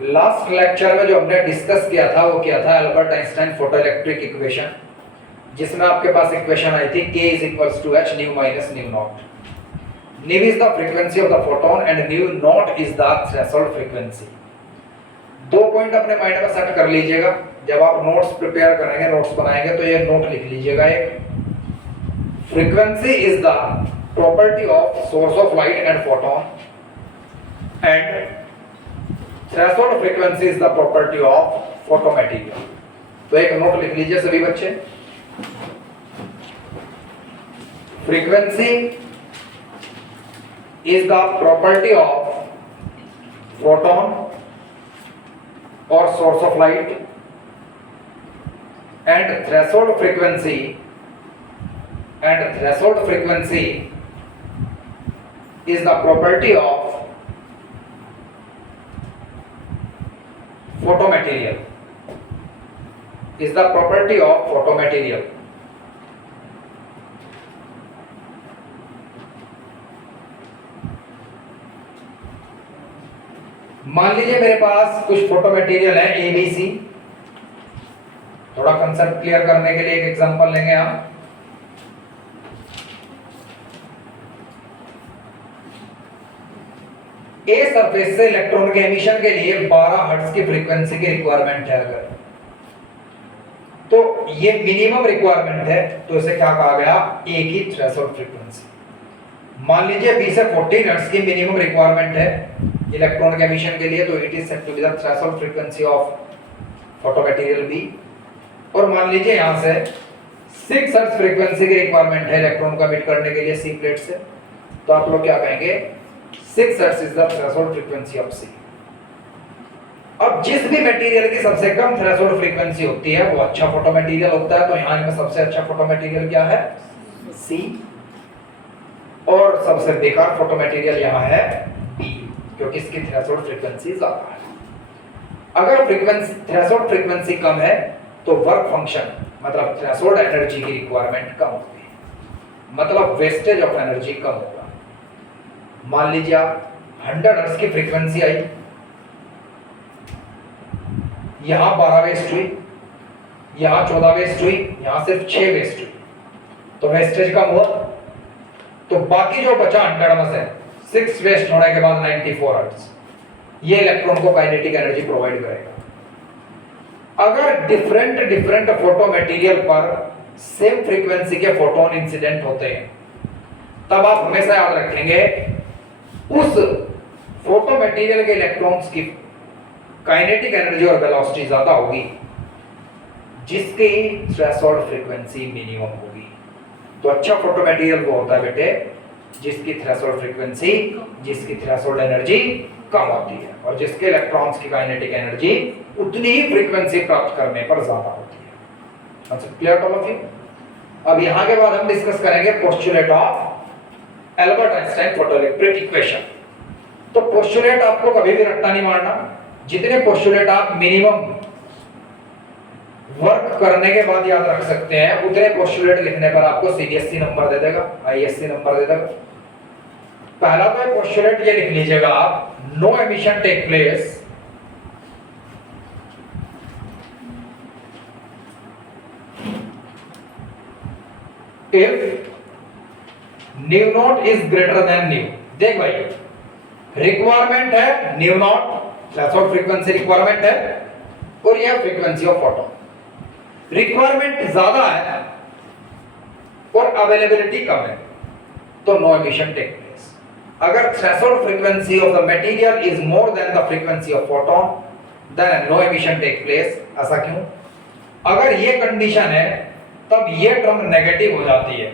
Last lecture में जो हमने डिस्कस किया था वो क्या था, अल्बर्ट आइंस्टाइन फोटोइलेक्ट्रिक इक्वेशन, जिसमें आपके पास इक्वेशन आई थी k is equals to h nu minus nu naught. Nu is the frequency of the photon and nu naught is the threshold frequency. दो पॉइंट अपने माइंड में सेट कर लीजिएगा, जब आप नोट्स प्रिपेयर करेंगे, नोट्स बनाएंगे तो ये नोट लिख लीजिएगा। एक frequency is the property of source of light and photon and threshold frequency is the property of photomaterial. तो एक नोट लिख लीजिए सभी बच्चे, frequency is the property of photon और source of light and threshold frequency is the property of photomaterial, मान लीजिए मेरे पास कुछ फोटो मटेरियल है ABC। थोड़ा कंसेप्ट क्लियर करने के लिए एक एग्जांपल लेंगे हम। ए सरफेस से इलेक्ट्रॉन के एमिशन के लिए 12 हर्ट्ज की फ्रीक्वेंसी की रिक्वायरमेंट है अगर, तो ये मिनिमम रिक्वायरमेंट है, तो इसे क्या कहा गया, ए की थ्रेशोल्ड फ्रीक्वेंसी। मान लीजिए बी से 14 हर्ट्ज की मिनिमम रिक्वायरमेंट है इलेक्ट्रॉन के एमिशन के लिए, तो it is said to be the threshold frequency of photomaterial B. और मान लीजिए यहां से 6 हर्ट्ज फ्रीक्वेंसी की रिक्वायरमेंट है इलेक्ट्रॉन को एमिट करने के लिए सी प्लेट से, तो आप लोग क्या कहेंगे, 6 hertz is the threshold frequency of C. अब जिस भी मटेरियल की सबसे कम थ्रेशोल्ड फ्रीक्वेंसी होती है वो अच्छा फोटो मटेरियल होता है, तो यहां में सबसे अच्छा फोटो मटेरियल क्या है, सी, और सबसे बेकार फोटो मटेरियल यहां है बी, क्योंकि इसकी थ्रेशोल्ड फ्रीक्वेंसी ज्यादा है। अगर फ्रीक्वेंसी थ्रेशोल्ड फ्रीक्वेंसी कम है तो वर्क फंक्शन मतलब थ्रेशोल्ड एनर्जी की रिक्वायरमेंट कम होगी, मतलब वेस्टेज ऑफ एनर्जी कम होगा। मान लीजिए आप 100 हर्ट्ज की फ्रीक्वेंसी आई, यहां 12 वेस्ट हुई, यहां 14 वेस्ट हुई, यहां सिर्फ 6 वेस्ट हुई, तो वेस्टेज कम हुआ, तो बाकी जो बचा 100 में से 6 वेस्ट होने के बाद 94 हर्ट्ज ये इलेक्ट्रॉन को काइनेटिक एनर्जी प्रोवाइड करेगा। अगर डिफरेंट फोटो मटेरियल पर सेम फ्रीक्वेंसी के फोटोन इंसिडेंट होते हैं, तब आप हमेशा याद रखेंगे उस फोटो मटेरियल के इलेक्ट्रॉन्स की काइनेटिक एनर्जी और वेलोसिटी ज्यादा होगी जिसकी थ्रेशोल्ड फ्रीक्वेंसी मिनिमम होगी। तो अच्छा फोटो मटेरियल वो होता है बेटे जिसकी थ्रेशोल्ड फ्रीक्वेंसी, जिसकी थ्रेशोल्ड एनर्जी कम होती है और जिसके इलेक्ट्रॉन्स की काइनेटिक एनर्जी उतनी ही फ्रीक्वेंसी प्राप्त करने पर ज्यादा होती है। Concept clear all of you? अब यहां के बाद हम डिस्कस करेंगे postulate of Albert Einstein photoelectric equation. तो पोस्टुलेट आपको कभी भी रट्टा नहीं मारना, जितने पोस्टुलेट आप मिनिमम वर्क करने के बाद याद रख सकते हैं उतने पोस्टुलेट लिखने पर आपको सीबीएसई नंबर दे देगा, आईएससी नंबर दे देगा। पहला तो पोस्टुलेट ये लिख लीजिएगा आप, no emission take place if nu naught is greater than nu. देख भाई, रिक्वायरमेंट है nu naught, threshold frequency requirement है, और यह फ्रीक्वेंसी ऑफ फोटोन। रिक्वायरमेंट ज्यादा है और अवेलेबिलिटी कम है, तो नो एमिशन टेक प्लेस। अगर threshold frequency of the material is more than the frequency of photon, then no emission take place. ऐसा क्यों? अगर ये कंडीशन है तब ये टर्म नेगेटिव हो जाती है,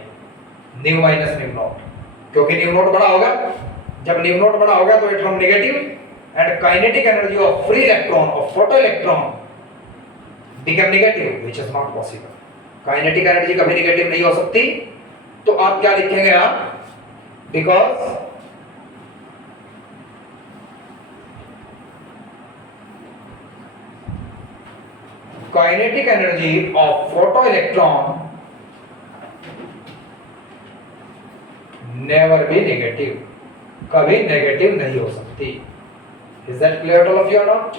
न्यू माइनस न्यू नॉट, क्योंकि न्यू नॉट बड़ा होगा। जब न्यू नॉट बड़ा होगा तो ये term negative, and kinetic energy of free electron of photo electron become negative, which is not possible. Kinetic energy कभी नेगेटिव नहीं हो सकती, तो आप क्या लिखेंगे आप, because kinetic energy of photo electron never be negative, कभी नेगेटिव नहीं हो सकती। Is that clear to all of you और नॉट?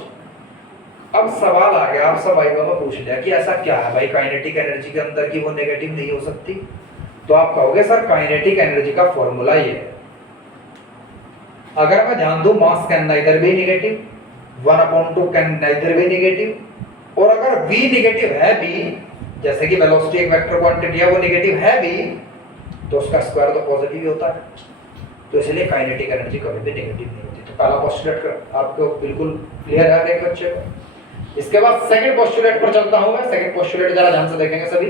अब सवाल आ गया, आप सब भाई बाबा पूछ लिया कि ऐसा क्या है भाई काइनेटिक एनर्जी के अंदर की वो नेगेटिव नहीं हो सकती। तो आप कहोगे सर काइनेटिक एनर्जी का फॉर्मूला ये है, अगर मैं ध्यान दूं मास can neither be negative 1/2 can neither be negative, और अगर v नेगेटिव है भी, जैसे कि वेलोसिटी एक वेक्टर क्वांटिटी है वो नेगेटिव है भी, तो उसका स्क्वायर तो पॉजिटिव ही होता है। तो इसलिए काइनेटिक एनर्जी कभी भी नेगेटिव नहीं होती। तो पहला पोस्टुलेट आपको बिल्कुल क्लियर है एक बच्चे को। इसके बाद सेकंड पोस्टुलेट पर चलता हूं मैं। सेकंड पोस्टुलेट जरा ध्यान से देखेंगे सभी।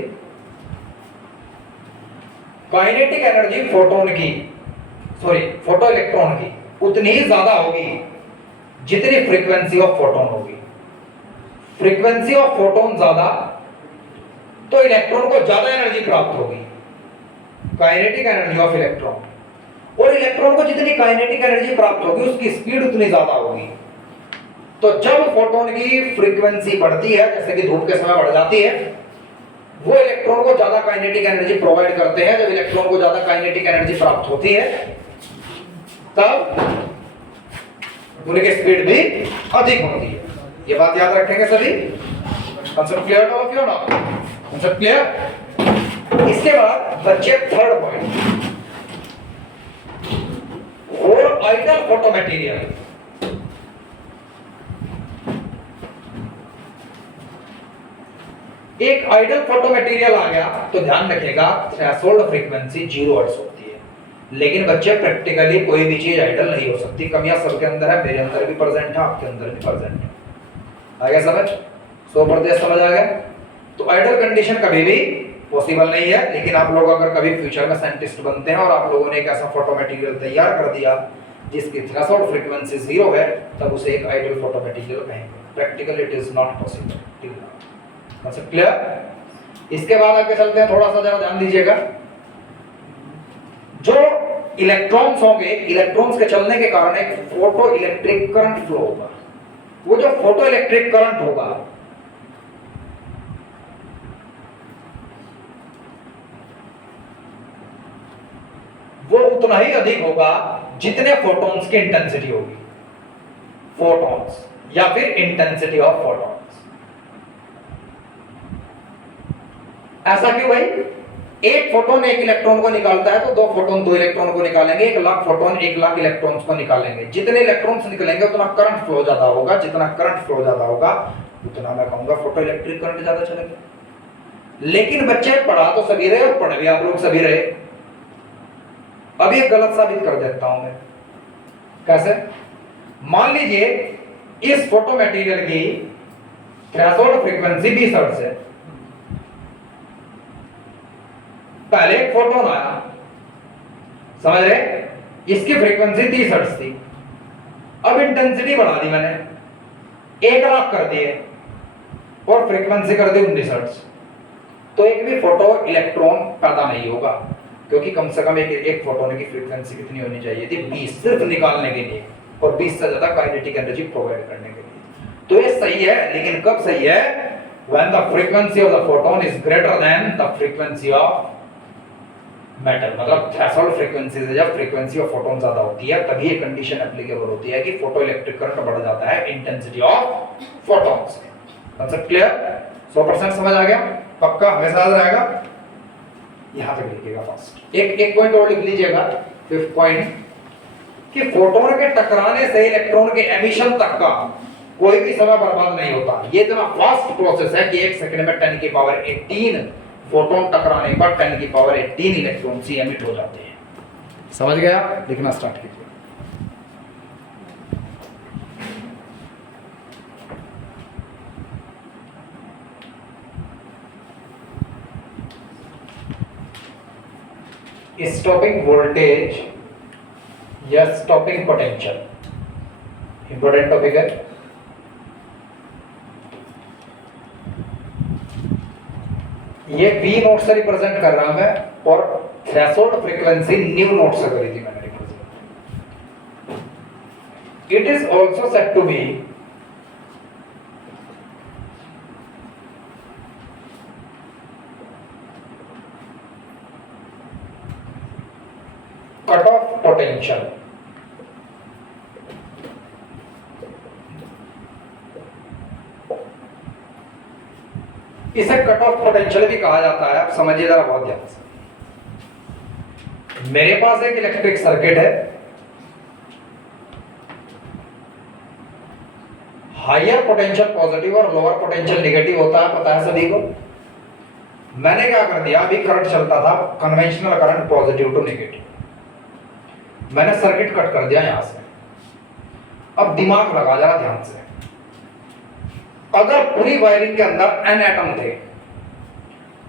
काइनेटिक एनर्जी फोटोन की, सॉरी फोटो इलेक्ट्रॉन की उतनी ही ज्यादा होगी जितनी फ्रीक्वेंसी ऑफ फोटोन होगी। फ्रीक्वेंसी ऑफ फोटोन ज्यादा तो इलेक्ट्रॉन को ज्यादा एनर्जी प्राप्त होगी, काइनेटिक एनर्जी ऑफ इलेक्ट्रॉन। और इलेक्ट्रॉन को जितनी काइनेटिक एनर्जी प्राप्त होगी उसकी स्पीड उतनी ज्यादा होगी। तो जब फोटोन की फ्रीक्वेंसी बढ़ती है, जैसे कि धूप के समय बढ़ जाती है, वो इलेक्ट्रॉन को ज्यादा काइनेटिक एनर्जी प्रोवाइड करते हैं। जब इलेक्ट्रॉन को ज्यादा काइनेटिक एनर्जी प्राप्त होती है तब उनकी स्पीड भी अधिक होती है। ये बात याद रखेंगे सभी। कंसेप्ट क्लियर ऑफ यू ना? Concept clear. इसके बाद बच्चे थर्ड पॉइंट, और आइडल फोटो मटेरियल। एक आइडल फोटो मटेरियल आ गया तो ध्यान रखिएगा थ्रेशोल्ड फ्रीक्वेंसी 0 हर्ट्ज होती है। लेकिन बच्चे प्रैक्टिकली कोई भी चीज आइडल नहीं हो सकती। कमियां सबके अंदर है, मेरे अंदर भी प्रेजेंट है, आपके अंदर भी प्रेजेंट है। आ गया समझ? 100% समझ आ गया? तो आइडल कंडीशन कभी भी पॉसिबल नहीं है। लेकिन आप लोग अगर कभी फ्यूचर में साइंटिस्ट बनते हैं और आप लोगों ने एक ऐसा फोटो मटेरियल तैयार कर दिया जिसकी थ्रेशोल्ड फ्रीक्वेंसी 0 है, तब उसे एक आइडल फोटो मटेरियल कहेंगे। Practically it is not possible. ठीक है, मतलब क्लियर? इसके बाद आगे चलते हैं, थोड़ा सा जरा ध्यान दीजिएगा। जो इलेक्ट्रॉन्स होंगे, इलेक्ट्रॉन्स के चलने के कारण एक फोटो इलेक्ट्रिक करंट फ्लो होगा। वो जो फोटो इलेक्ट्रिक करंट होगा वो उतना ही अधिक होगा जितने फोटॉन्स की इंटेंसिटी होगी। फोटॉन्स या फिर इंटेंसिटी ऑफ फोटॉन्स। ऐसा क्यों भाई? एक फोटोन एक इलेक्ट्रॉन को निकालता है तो दो फोटोन दो इलेक्ट्रॉन को निकालेंगे, 1,00,000 फोटोन 1,00,000 इलेक्ट्रॉन्स को निकालेंगे। जितने इलेक्ट्रॉन्स निकलेंगे उतना करंट फ्लो ज्यादा होगा, जितना करंट फ्लो ज्यादा होगा उतना मैं कहूंगा फोटो इलेक्ट्रिक करंट ज्यादा चलेगा। लेकिन बच्चे पढ़ा तो सभी रहे और पढ़ भी आप लोग सभी रहे। अब ये गलत साबित कर देता हूं मैं। कैसे? मान लीजिए इस फोटो मटेरियल की थ्रेशोल्ड फ्रीक्वेंसी 20 हर्ट्ज है। पहले एक फोटोन आया, समझ रहे? इसकी फ्रीक्वेंसी 30 हर्ट्ज थी। अब इंटेंसिटी बढ़ा दी मैंने, 1,00,000 कर दिए और फ्रीक्वेंसी कर दी 19 हर्ट्ज। तो एक भी फोटो इलेक्ट्रॉन पैदा नहीं होगा, क्योंकि कम से कम एक फोटोन की फ्रीक्वेंसी कितनी होनी चाहिए थी? 20, सिर्फ निकालने के लिए, और 20 से ज्यादा काइनेटिक एनर्जी प्रोवाइड करने के लिए। तो ये सही है, लेकिन कब सही है? when the frequency of the photon is greater than the frequency of matter। मतलब थ्रेशोल्ड फ्रीक्वेंसी से जब फ्रीक्वेंसी ऑफ फोटोन ज्यादा होती है तभी ये कंडीशन एप्लीकेबल होती है कि फोटो इलेक्ट्रिक करंट बढ़ जाता है intensity of photons. Concept clear? 100% समझ आ गया? पक्का हमेशा याद रहेगा? यहां तक लिखिएगा फास्ट। एक पॉइंट और लिख लीजिएगा, 5th पॉइंट, कि फोटोन के टकराने से इलेक्ट्रॉन के एमिशन तक का कोई भी समय बर्बाद नहीं होता। ये इतना फास्ट प्रोसेस है कि 1 सेकंड में 10 की पावर 18 फोटोन टकराने पर 10 की पावर 18 इलेक्ट्रॉन से एमिट हो जाते हैं। समझ गया? लिखना स्टार्ट कीजिए। स्टॉपिंग वोल्टेज या स्टॉपिंग पोटेंशियल इंपॉर्टेंट टॉपिक है। ये V नोट से रिप्रेजेंट कर रहा मैं, और थ्रेशोल्ड फ्रीक्वेंसी न्यू नोट से करी थी मैंने represent. It is also set to be cut off potential. इसे कट ऑफ पोटेंशियल भी कहा जाता है। आप समझिए जरा बहुत ध्यान से। मेरे पास एक इलेक्ट्रिक सर्किट है, हायर पोटेंशियल पॉजिटिव और लोअर पोटेंशियल नेगेटिव होता है, पता है सभी को। मैंने क्या कर दिया, अभी करंट चलता था conventional current positive to negative, मैंने सर्किट कट कर दिया यहां से। अब दिमाग लगा जरा ध्यान से, अगर पूरी वायरिंग के अंदर n एटम थे,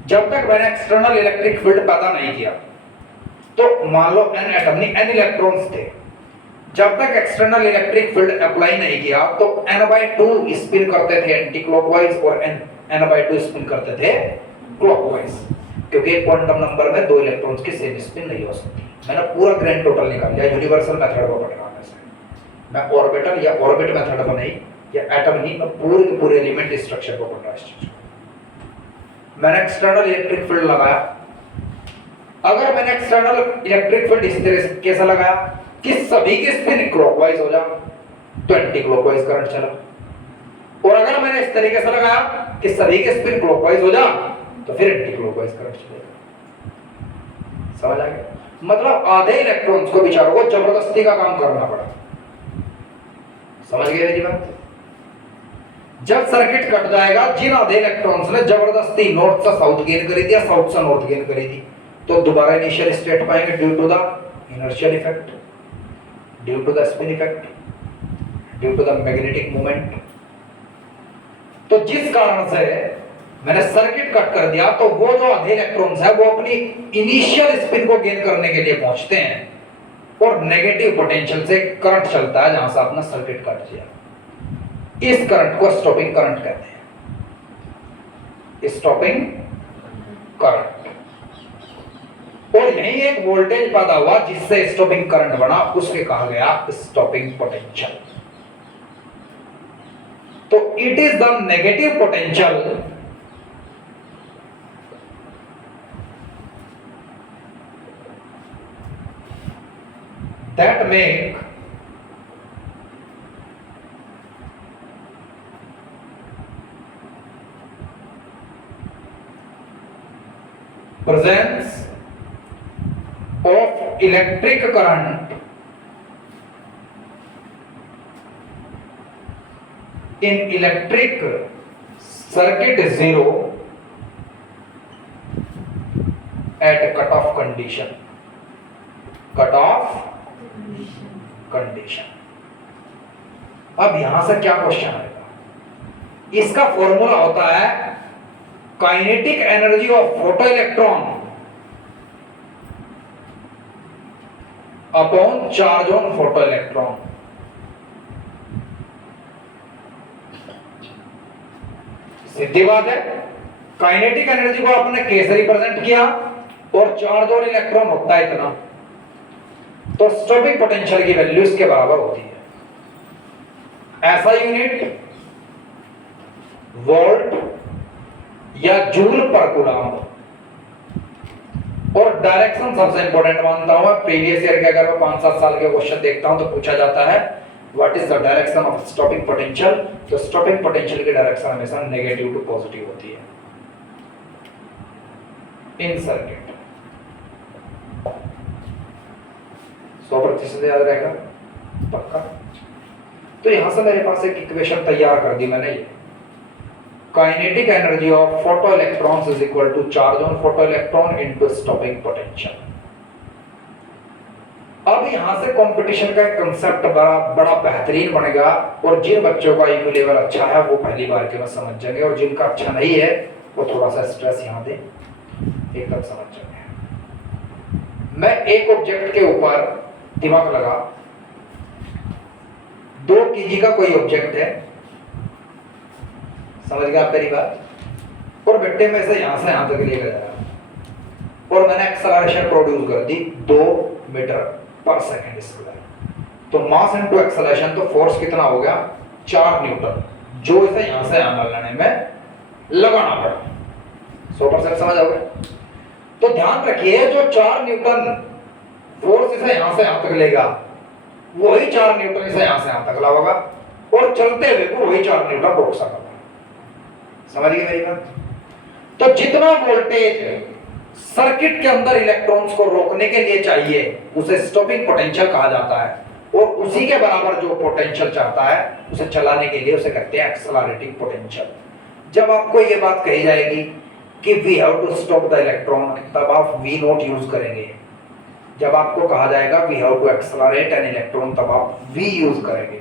जब तक मैंने एक्सटर्नल इलेक्ट्रिक फील्ड पैदा नहीं किया, तो मान लो n एटम नहीं n इलेक्ट्रॉन्स थे, जब तक एक्सटर्नल इलेक्ट्रिक फील्ड अप्लाई नहीं किया तो n/2 स्पिन करते थे एंटी क्लॉकवाइज और n/2 स्पिन करते थे क्लॉकवाइज, क्योंकि एक क्वांटम नंबर में दो इलेक्ट्रॉन्स की सेम स्पिन नहीं हो सकती। मैंने पूरा ग्रैंड टोटल निकाल लिया, यूनिवर्सल मेथड को पढ़ रहा हूं मैं ऑर्बिटल या ऑर्बिट मेथड को नहीं, या एटम नहीं, मैं पूरे के पूरे एलिमेंट स्ट्रक्चर को पढ़ रहा हूं। मैंने एक्सटर्नल इलेक्ट्रिक फील्ड लगाया, अगर मैंने एक्सटर्नल इलेक्ट्रिक फील्ड इस तरह कैसे लगाया कि सभी के स्पिन क्लॉकवाइज हो जाए तो एंटी क्लॉकवाइज करंट चला, और अगर मैंने इस तरीके से लगाया कि सभी के स्पिन क्लॉकवाइज हो जाए तो फिर एंटी क्लॉकवाइज करंट चलेगा। समझ आ गया? मतलब आधे इलेक्ट्रॉन्स को बेचारों को जबरदस्ती का काम करना पड़ा। समझ गए मेरी बात? जब सर्किट कट जाएगा, जिन आधे इलेक्ट्रॉन्स ने जबरदस्ती नॉर्थ से साउथ गेन करी थी या साउथ से नॉर्थ गेन करी थी, तो दोबारा इनिशियल स्टेट पाएंगे due to the inertial effect, due to the spin effect, due to the magnetic moment. तो जिस कारण से मैंने सर्किट कट कर दिया, तो वो जो आधे इलेक्ट्रॉन्स है वो अपनी इनिशियल स्पिन को गेन करने के लिए पहुंचते हैं और नेगेटिव पोटेंशियल से करंट चलता है जहां से आपने सर्किट कट दिया। इस करंट को स्टॉपिंग करंट कहते हैं, स्टॉपिंग करंट। और यही एक वोल्टेज पैदा हुआ जिससे स्टॉपिंग करंट बना, उसके कहा गया स्टॉपिंग पोटेंशियल। तो it is the negative potential that make presence of electric current in electric circuit zero at cutoff condition, cutoff condition. अब यहां से क्या क्वेश्चन आएगा, इसका फॉर्मूला होता है kinetic energy of photo electron upon charge on photo electron. सीधी बात है, काइनेटिक एनर्जी को आपने कैसे रिप्रेजेंट किया और चार्ज ऑन इलेक्ट्रॉन होता है इतना, तो स्टॉपिंग पोटेंशियल की वैल्यू इसके बराबर होती है। ऐसा यूनिट वोल्ट या जूल पर कूलम। और डायरेक्शन सबसे इंपॉर्टेंट मानता हूं, प्रीवियस ईयर के अगर मैं 5-7 साल के क्वेश्चन देखता हूं तो पूछा जाता है what is the direction of stopping potential. तो स्टॉपिंग पोटेंशियल की डायरेक्शन हमेशा नेगेटिव टू पॉजिटिव होती है इन सर्किट। 100% याद रहेगा पक्का। तो यहां से मेरे पास एक इक्वेशन तैयार कर दी मैंने, ये kinetic energy of photo electrons is equal to charge on photo electron into stopping potential. अब यहां से कंपटीशन का एक कांसेप्ट बड़ा बेहतरीन बनेगा, और जिन बच्चों का IQ लेवल अच्छा है वो पहली बार के में समझ जाएंगे, और जिनका अच्छा नहीं है वो थोड़ा सा स्ट्रेस यहां दे, एकदम समझ जाएंगे। मैं एक ऑब्जेक्ट के ऊपर दिमाग लगा, 2 kg का कोई ऑब्जेक्ट है, समझ गया आप मेरी बात, और बेटे में से यहां तक ले गया और मैंने एक्सेलरेशन प्रोड्यूस कर दी 2 मीटर पर सेकंड स्क्वायर। तो मास इनटू एक्सेलरेशन, तो फोर्स कितना हो गया 4 न्यूटन, जो इसे यहां से यहां लाने में लगाना पड़ा। 100% समझ आओगे? तो ध्यान रखिए, जो 4 न्यूटन फोर्स इसे यहां से यहां तक लेगा, वही 4 न्यूटन इसे यहां से यहां तक लाएगा, और चलते हुए को वही 4 न्यूटन रोक सकेगा। समझ गए मेरी बात? तो जितना वोल्टेज सर्किट के अंदर इलेक्ट्रॉन्स को रोकने के लिए चाहिए उसे स्टॉपिंग पोटेंशियल कहा जाता है, और उसी के बराबर जो पोटेंशियल चाहता है उसे चलाने के लिए उसे कहते हैं एक्सेलरेटिंग पोटेंशियल। जब आपको ये बात कही जाएगी कि we have to stop the electron, तब आप वी नॉट यूज करेंगे। जब आपको कहा जाएगा we have to accelerate an electron, तब आप वी यूज करेंगे।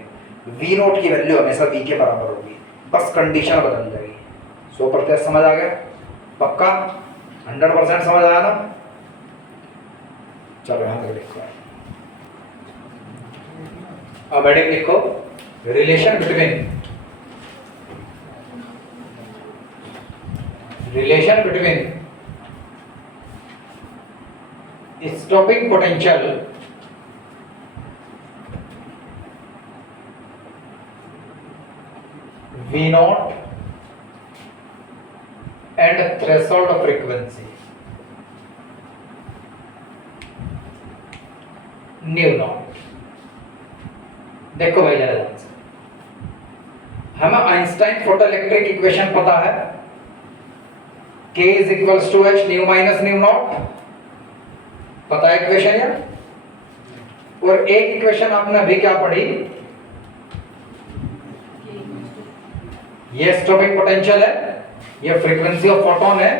वी नॉट की वैल्यू हमेशा वी के बराबर होगी, बस कंडीशन बदल जाएगी। 100% समझ आ गया? पक्का 100% समझ आया ना? चलो यहां तक लिखो, अब हेडिंग लिखो relation between stopping potential V naught and threshold frequency nu naught। देखो भाई जरा ध्यान से, हमें आइंस्टाइन फोटोइलेक्ट्रिक इक्वेशन पता है, K is equals to H nu minus nu naught, पता है इक्वेशन यार। और एक इक्वेशन आपने अभी क्या पढ़ी, ये स्टॉपिंग पोटेंशियल है, ये फ्रीक्वेंसी ऑफ फोटोन है,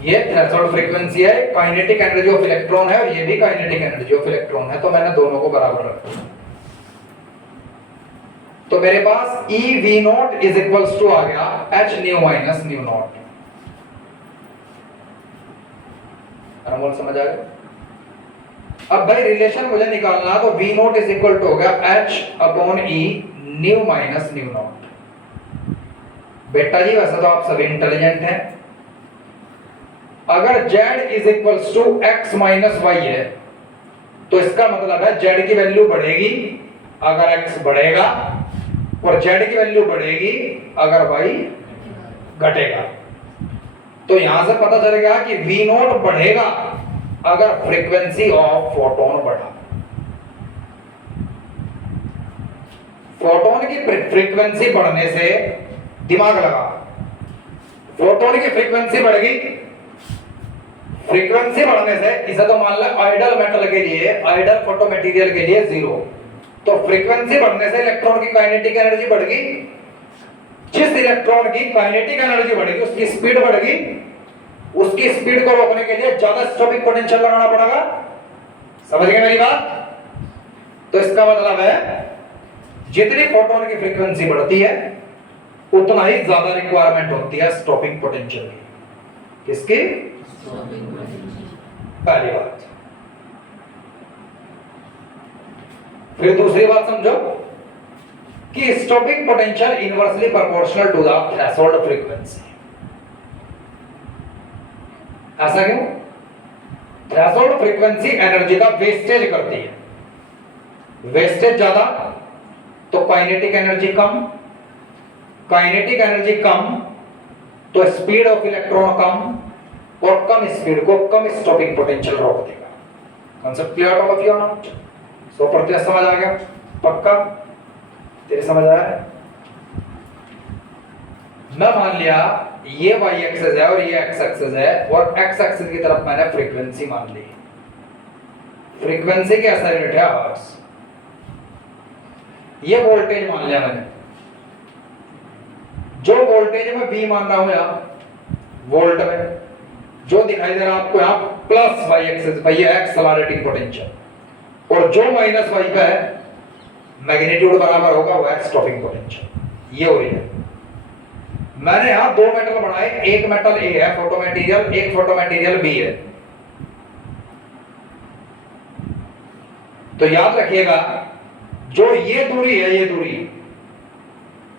ये थ्रेशोल्ड फ्रीक्वेंसी है, काइनेटिक एनर्जी ऑफ इलेक्ट्रॉन है, और ये भी काइनेटिक एनर्जी ऑफ इलेक्ट्रॉन है। तो मैंने दोनों को बराबर रखा, तो मेरे पास E V naught is equals to आ गया H nu minus nu naught. Anmol समझ आ गया? अब भाई रिलेशन मुझे निकालना, तो V naught is equal to हो गया H upon E nu minus nu naught. बेटा जी वैसे तो आप सभी इंटेलिजेंट हैं, अगर Z is equals to x minus y है तो इसका मतलब है Z की वैल्यू बढ़ेगी अगर x बढ़ेगा, और Z की वैल्यू बढ़ेगी अगर y घटेगा। तो यहां से पता चल गया कि V नॉट बढ़ेगा अगर फ्रीक्वेंसी ऑफ फोटोन बढ़ा। फोटोन की फ्रीक्वेंसी बढ़ने से, दिमाग लगा, फोटोन की फ्रीक्वेंसी बढ़ेगी, फ्रीक्वेंसी बढ़ने से, इसे तो मान लो आइडल मेटल के लिए, आइडल फोटो मटेरियल के लिए 0, तो फ्रीक्वेंसी बढ़ने से इलेक्ट्रॉन की काइनेटिक एनर्जी बढ़ेगी। जिस इलेक्ट्रॉन की काइनेटिक एनर्जी बढ़ेगी उसकी स्पीड बढ़ेगी, उसकी स्पीड को रोकने के लिए ज्यादा स्टॉपिंग पोटेंशियल लगाना पड़ेगा। समझ गए मेरी बात? तो इसका मतलब है जितनी फोटोन की फ्रीक्वेंसी बढ़ती है उतना ही ज्यादा रिक्वायरमेंट होती है स्टॉपिंग पोटेंशियल की। किसकी? पहली बात। फिर दूसरी बात समझो कि stopping potential inversely proportional to the threshold frequency. ऐसा क्यों? थ्रेशोल्ड फ्रीक्वेंसी एनर्जी का वेस्टेज करती है, वेस्टेज ज्यादा तो काइनेटिक एनर्जी कम, काइनेटिक एनर्जी कम तो स्पीड ऑफ इलेक्ट्रॉन कम, और कम स्पीड को कम स्टॉपिंग पोटेंशियल रोक देगा। Concept clear all of you not? 100% समझ आ गया? पक्का? तेरे समझ आया? मैं मान लिया ये y एक्सिस है और ये x एक्सिस है, और x एक्सिस की तरफ मैंने फ्रीक्वेंसी मान ली। फ्रीक्वेंसी की असर यूनिट है हर्ट्ज। ये वोल्टेज मान लिया मैंने, जो वोल्टेज में V मान रहा हूं यहां वोल्ट में, जो दिखाई दे रहा है आपको यहां प्लस y एक्सिस पे, ये एक्सेलरेटिंग पोटेंशियल, और जो माइनस y पे है मैग्नीट्यूड बराबर होगा वो है स्टॉपिंग पोटेंशियल। ये हो रही है। मैंने यहां दो मेटल बनाए, एक मेटल A है फोटो मटेरियल, एक फोटो मटेरियल B है। तो याद रखिएगा जो ये दूरी है, ये दूरी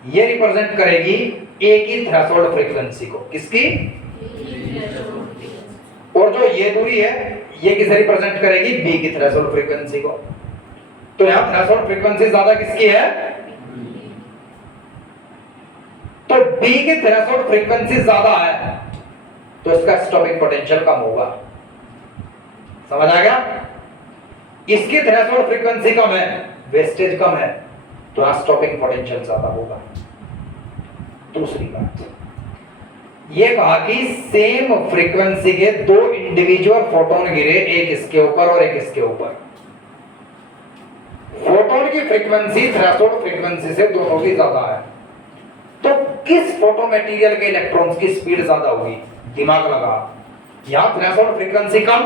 ये रिप्रेजेंट करेगी A की थ्रेशोल्ड फ्रीक्वेंसी को। किसकी? और जो ये दूरी है ये किसे रिप्रेजेंट करेगी? B की थ्रेशोल्ड फ्रीक्वेंसी को। तो यहां थ्रेशोल्ड फ्रीक्वेंसी ज्यादा किसकी है? तो B की थ्रेशोल्ड फ्रीक्वेंसी ज्यादा है तो इसका स्टॉपिंग पोटेंशियल कम होगा। समझ आ गया? इसकी थ्रेशोल्ड फ्रीक्वेंसी कम है, वेस्टेज कम है, तो यहां स्टॉपिंग पोटेंशियल ज्यादा होगा। दूसरी बात, ये कहा कि सेम फ्रीक्वेंसी के दो इंडिविजुअल फोटोन गिरे, एक इसके ऊपर और एक इसके ऊपर। फोटोन की फ्रीक्वेंसी थ्रेशोल्ड फ्रीक्वेंसी से दोनों की ज्यादा है, तो किस फोटो मटेरियल के इलेक्ट्रॉन्स की स्पीड ज्यादा होगी? दिमाग लगा। यहां थ्रेशोल्ड फ्रीक्वेंसी कम,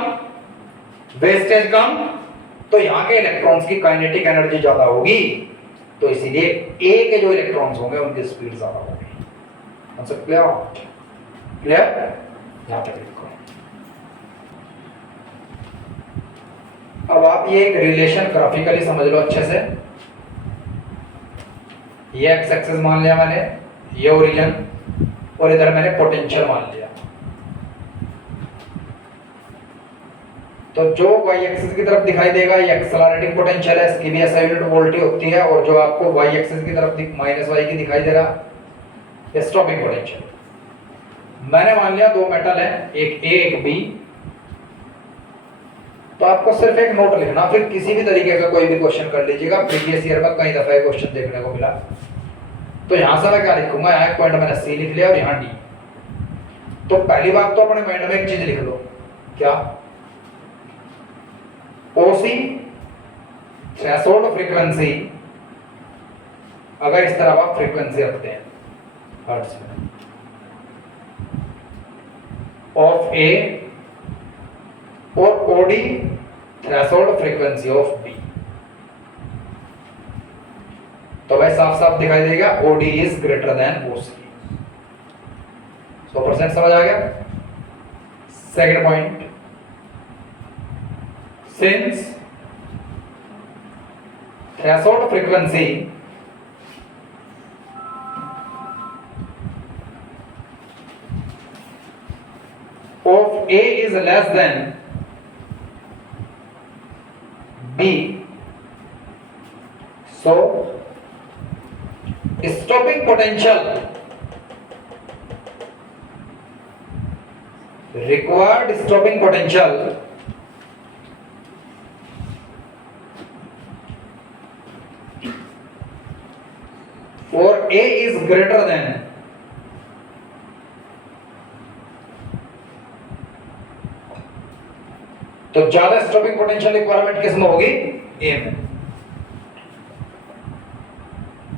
वेस्टेज कम, तो यहां के इलेक्ट्रॉन्स की काइनेटिक एनर्जी ज्यादा होगी, तो इसीलिए ए के जो इलेक्ट्रॉन्स होंगे उनकी स्पीड ज्यादा होगी। Answer clear? क्लियर? यहां तक लिखो। अब आप ये एक रिलेशन ग्राफिकली समझ लो अच्छे से। ये एक्स एक्सिस मान लिया मैंने, ये ओरिजिन, और इधर मैंने पोटेंशियल मान लिया। तो जो वाई एक्सिस की तरफ दिखाई देगा ये एक्सेलरेटिंग पोटेंशियल है, इसकी भी ऐसा यूनिट वोल्ट ही होती है, और जो आपको वाई एक्सिस की तरफ माइनस वाई की दिखाई दे रहा ये स्टॉपिंग पोटेंशियल। मैंने मान लिया दो मेटल है, एक ए एक बी, तो आपको सिर्फ एक नोट लिखना, फिर किसी भी तरीके का कोई भी क्वेश्चन कर लीजिएगा। प्रीवियस ईयर में कई दफा ये क्वेश्चन देखने को मिला। तो यहां से मैं क्या लिखूंगा, यहाँ एक पॉइंट मैंने सी लिख लिया और यहाँ डी। तो पहली बात तो अपने माइंड में एक चीज लिख लो, क्या? ओसी थ्रेशोल्ड फ्रीक्वेंसी, अगर इस तरह आप फ्रीक्वेंसी रखते हैं हर्ट्ज में, ऑफ ए, और OD threshold frequency of B, तो भाई साफ साफ दिखाई देगा OD is greater than OC. 100% समझ आ गया? Second point, since threshold frequency of A is less than B, so stopping potential required stopping potential for A is greater than तो ज्यादा स्टॉपिंग पोटेंशियल रिक्वायरमेंट किस में होगी? ए में।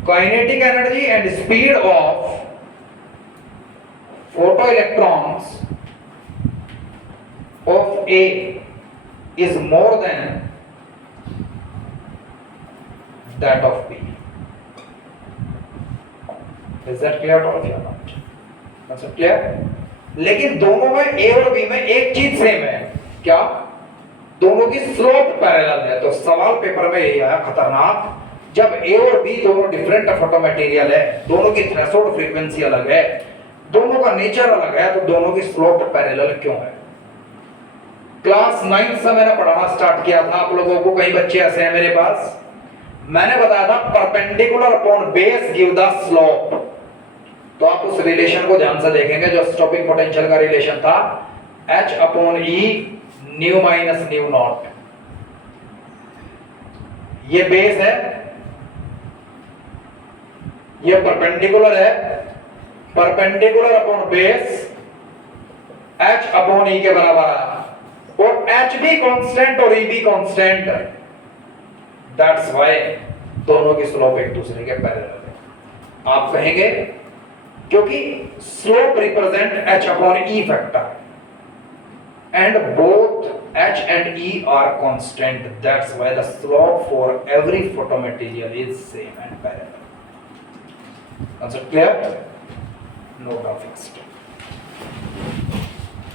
Kinetic energy and speed of photo electrons of A is more than that of B. Is that clear to all of you? That's clear? लेकिन दोनों में ए और बी में एक चीज सेम है, क्या? दोनों की स्लोप पैरेलल है। तो सवाल पेपर में यही आया खतरनाक, जब ए और बी दोनों डिफरेंट फोटो मटेरियल है, दोनों की थ्रेशोल्ड फ्रीक्वेंसी अलग है, दोनों का नेचर अलग है, तो दोनों की स्लोप पैरेलल क्यों है? क्लास 9 से मैंने पढ़ाना स्टार्ट किया था आप लोगों को, कई बच्चे ऐसे हैं मेरे पास, मैंने बताया था perpendicular upon base give the slope. तो आप उस रिलेशन को ध्यान से देखेंगे जो स्टॉपिंग पोटेंशियल का रिलेशन था, H upon E nu minus nu not. ये बेस है, ये परपेंडिकुलर है, perpendicular upon base H upon E के बराबर है, और H भी कांस्टेंट और E भी कांस्टेंट, दैट्स व्हाई दोनों की स्लोप एक दूसरे के पैरेलल है। आप कहेंगे क्योंकि slope represent H upon E factor and both H and E are constant, that's why the slope for every photomaterial is same and parallel. Concept clear? No graphics.